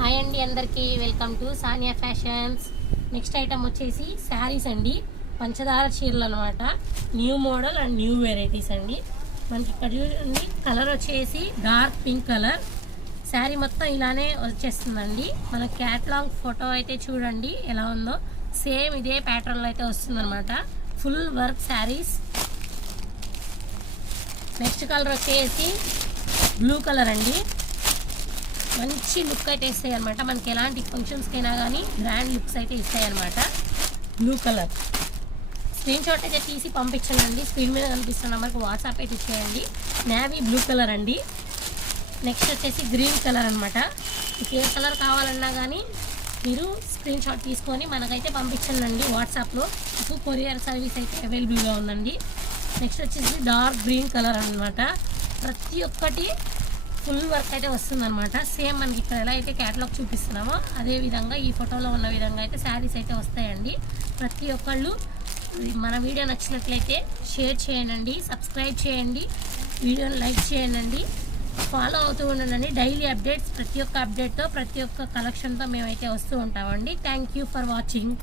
Hi అండి, అందరికీ welcome to Sania fashions. Next item వచ్చేసి శారీస్ అండి, పంచదార చీరలు అనమాట. New model and new varieties అండి. మనకి ఇక్కడ చూడండి, కలర్ వచ్చేసి డార్క్ పింక్ కలర్. శారీ మొత్తం ఇలానే వచ్చేస్తుందండి. మన క్యాటలాగ్ ఫోటో అయితే చూడండి ఎలా ఉందో, సేమ్ ఇదే ప్యాటర్న్లో అయితే వస్తుందన్నమాట. Full work saris. Next colour వచ్చేసి బ్లూ కలర్ అండి. మంచి లుక్ అయితే ఇస్తాయి అనమాట. మనకి ఎలాంటి ఫంక్షన్స్కి అయినా కానీ గ్రాండ్ లుక్స్ అయితే ఇస్తాయి అనమాట. బ్లూ కలర్ స్క్రీన్ షాట్ అయితే తీసి పంపించండి. స్క్రీన్ మీద కనిపిస్తున్న నెంబర్కి వాట్సాప్ అయితే ఇచ్చేయండి. నేవీ బ్లూ కలర్ అండి. నెక్స్ట్ వచ్చేసి గ్రీన్ కలర్ అనమాట. మీకు ఏ కలర్ కావాలన్నా కానీ మీరు స్క్రీన్ షాట్ తీసుకొని మనకైతే పంపించండి వాట్సాప్లో. మీకు కొరియర్ సర్వీస్ అయితే అవైలబుల్గా ఉందండి. నెక్స్ట్ వచ్చేసి డార్క్ గ్రీన్ కలర్ అనమాట. ప్రతి ఒక్కటి ఫుల్ వర్క్ అయితే వస్తుందన్నమాట. సేమ్ మనకి ఇక్కడ ఎలా అయితే క్యాటలాగ్ చూపిస్తున్నామో అదే విధంగా ఈ ఫోటోలో ఉన్న విధంగా అయితే శారీస్ అయితే వస్తాయండి. ప్రతి ఒక్కళ్ళు మన వీడియో నచ్చినట్లయితే షేర్ చేయండి, సబ్స్క్రైబ్ చేయండి, వీడియోని లైక్ చేయండి, ఫాలో అవుతూ ఉండండి. డైలీ అప్డేట్స్, ప్రతి ఒక్క అప్డేట్తో ప్రతి ఒక్క కలెక్షన్తో మేమైతే వస్తూ ఉంటామండి. Thank you for watching.